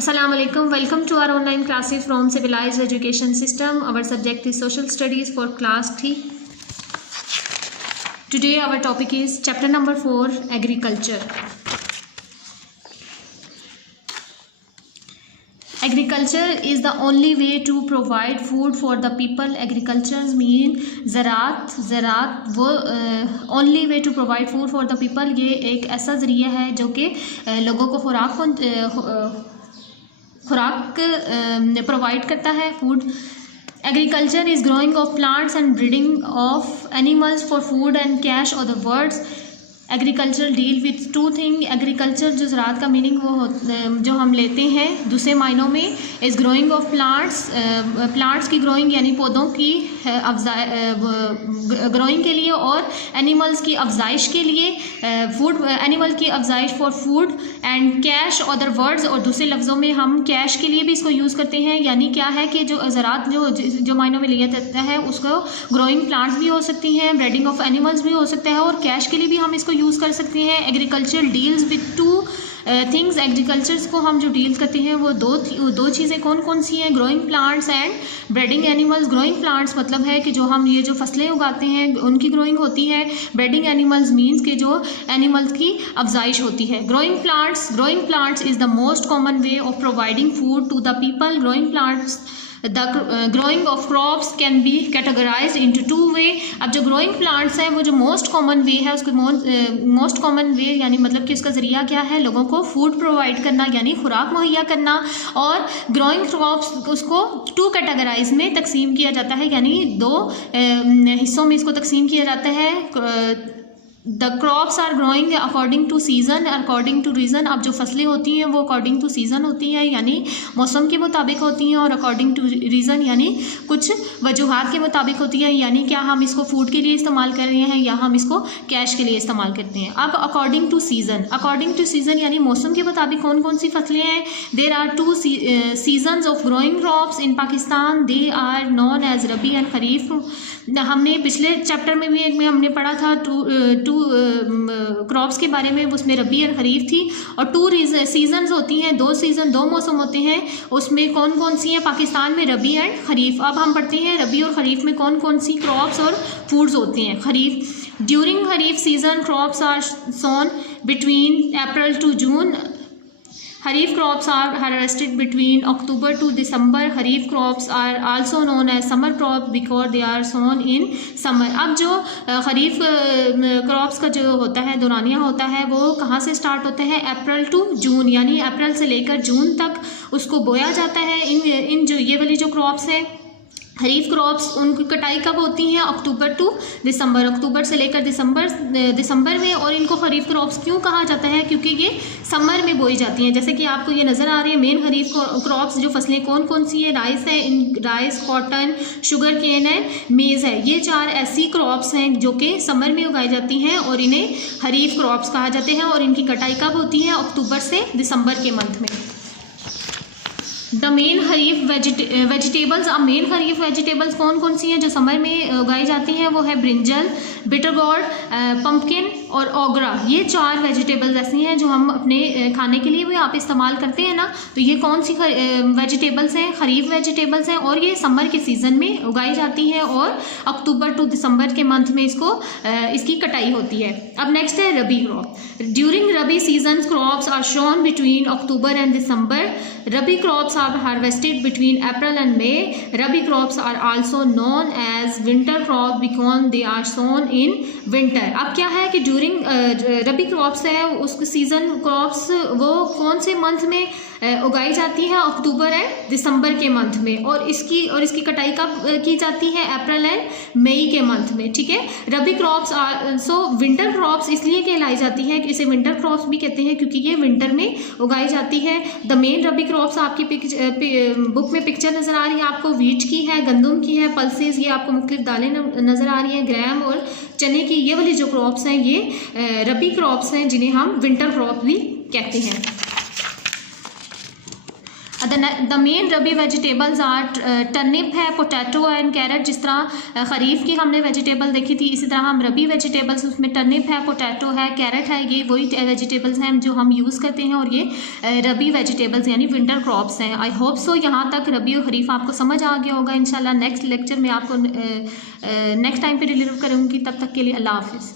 Assalamu alaikum. Welcome to our online classes from Civilized Education System. Our subject is Social Studies for class 3. Today our topic is chapter number 4, Agriculture. Agriculture is the only way to provide food for the people. Agriculture mean ज़रात वो only way to provide food for the people. ये एक ऐसा ज़रिया है जो कि लोगों को खुराक प्रोवाइड करता है, food. Agriculture is growing of plants and breeding of animals for food and cash. और the words agriculture deal with two thing. Agriculture जो ज़रात का मीनिंग वो जो हम लेते हैं दूसरे मायनों में, इज़ ग्रोइंग ऑफ प्लांट्स की ग्रोइंग यानी पौधों की ग्रोइंग के लिए, और एनिमल्स की अफजाइश के लिए, फूड एनिमल की अफजाइश for food and cash. Other words, और दूसरे लफ्ज़ों में हम कैश के लिए भी इसको यूज़ करते हैं. यानी क्या है कि जो ज़रात जो मायनों में लिया जाता है उसको ग्रोइंग प्लांट्स भी हो सकती हैं, ब्रीडिंग ऑफ एनिमल्स भी हो सकता है, और कैश के लिए भी हम इसको यूज़ कर सकते हैं. Agriculture deals with two things. Agricultures को हम जो डील करते हैं वो दो चीज़ें कौन कौन सी हैं? Growing plants and breeding animals. Growing plants मतलब है कि जो हम ये जो फसलें उगाते हैं उनकी ग्रोइंग होती है. ब्रीडिंग एनिमल्स मीन्स कि जो एनिमल्स की अफजाइश होती है. Growing plants is the most common way of providing food to the people. Growing plants the growing of crops can be categorize into two way. अब जो ग्रोइंग प्लांट्स हैं वो जो मोस्ट कॉमन वे है, उसको मोस्ट कॉमन वे यानी मतलब कि उसका ज़रिया क्या है? लोगों को फूड प्रोवाइड करना यानी खुराक मुहैया करना. और ग्रोइंग क्रॉप्स उसको टू कैटेगराइज में तकसीम किया जाता है, यानी दो हिस्सों में इसको तकसीम किया जाता है. The crops are growing according to season, according to region. अब जो फसलें होती हैं वो अकॉर्डिंग टू सीज़न होती हैं यानी मौसम के मुताबिक होती हैं, और अकॉर्डिंग टू रीज़न यानी कुछ वजूहात के मुताबिक होती है. यानी क्या हम इसको फूड के लिए इस्तेमाल कर रहे हैं या हम इसको कैश के लिए इस्तेमाल करते हैं. अब अकॉर्डिंग टू सीज़न यानी मौसम के मुताबिक कौन कौन सी फसलें हैं? There are two seasons of growing crops in Pakistan. They are known as rabi and kharif. हमने पिछले चैप्टर में भी एक में हमने पढ़ा था टू क्रॉप्स के बारे में, उसमें रबी और खरीफ थी. और टू सीजन्स होती हैं, दो मौसम होते हैं. उसमें कौन कौन सी हैं पाकिस्तान में? रबी एंड खरीफ. अब हम पढ़ते हैं रबी और खरीफ में कौन कौन सी क्रॉप्स और फूड्स होते हैं. Kharif. During kharif season crops are sown between April to June. Kharif crops are harvested between October to December. Kharif crops are also known as summer crops because they are sown in summer. अब जो खरीफ crops का जो होता है, दौरानिया होता है, वो कहाँ से स्टार्ट होता है? अप्रैल टू जून, यानी अप्रैल से लेकर जून तक उसको बोया जाता है. इन जो ये वाली जो क्रॉप्स है खरीफ क्रॉप्स, उनकी कटाई कब होती हैं? अक्टूबर टू दिसंबर, अक्टूबर से लेकर दिसंबर में. और इनको खरीफ क्रॉप्स क्यों कहा जाता है? क्योंकि ये समर में बोई जाती हैं. जैसे कि आपको ये नज़र आ रही है मेन खरीफ क्रॉप्स जो फसलें कौन कौन सी है? Rice, cotton, sugarcane and maize है. ये चार ऐसी क्रॉप्स हैं जो कि समर में उगाई जाती हैं और इन्हें खरीफ क्रॉप्स कहा जाते हैं. और इनकी कटाई कब होती है? अक्टूबर से दिसंबर के मंथ में. The main kharif vegetables. अब मेन खरीफ वेजिटेबल्स कौन कौन सी हैं जो समर में उगाई जाती हैं? वो है ब्रिंजल, बिटर गोर्ड, पम्पकिन और ओगरा. ये चार वेजिटेबल्स ऐसी हैं जो हम अपने खाने के लिए भी आप इस्तेमाल करते हैं ना. तो ये कौन सी वेजिटेबल्स हैं? खरीफ वेजिटेबल्स हैं, और ये समर के सीज़न में उगाई जाती हैं और अक्टूबर टू दिसंबर के मंथ में इसकी कटाई होती है. अब नेक्स्ट है rabi crop. During rabi season crops are sown between October and December. Rabi crops are harvested between April and May. Rabi crops are also known as winter crops because they are sown in winter. अब क्या है कि during रबी crops है उसको season crops वो कौन से month में उगाई जाती है? अक्टूबर एंड दिसंबर के मंथ में. और इसकी कटाई कब की जाती है? अप्रैल एंड मई के मंथ में. ठीक है. रबी क्रॉप्स विंटर क्रॉप्स इसलिए कहलाई जाती है कि इसे विंटर क्रॉप्स भी कहते हैं क्योंकि ये विंटर में उगाई जाती है. द मेन रबी क्रॉप्स आपकी बुक में पिक्चर नज़र आ रही है आपको. वीट की है, गंदम की है, पल्सेस, ये आपको मुख्तलिफ दालें नज़र आ रही हैं, ग्राम और चने की. ये वाली जो क्रॉप्स हैं ये रबी क्रॉप्स हैं जिन्हें हम विंटर क्रॉप भी कहते हैं. The main rabi vegetables are turnip है, पोटैटो एंड कैरेट। जिस तरह ख़रीफ की हमने वेजिटेबल देखी थी, इसी तरह हम रबी वेजिटेबल्स उसमें टर्निप है, पोटैटो है, कैरेट है, ये वही वेजिटेबल्स हैं जो हम यूज़ करते हैं और ये रबी वेजिटेबल्स यानी विंटर क्रॉप्स हैं। आई होप सो यहाँ तक रबी और खरीफ आपको समझ आ गया होगा। इंशाल्लाह नेक्स्ट लेक्चर में आपको नेक्स्ट टाइम पे डिलीवर करूँगी। तब तक के लिए अल्लाह हाफिज़।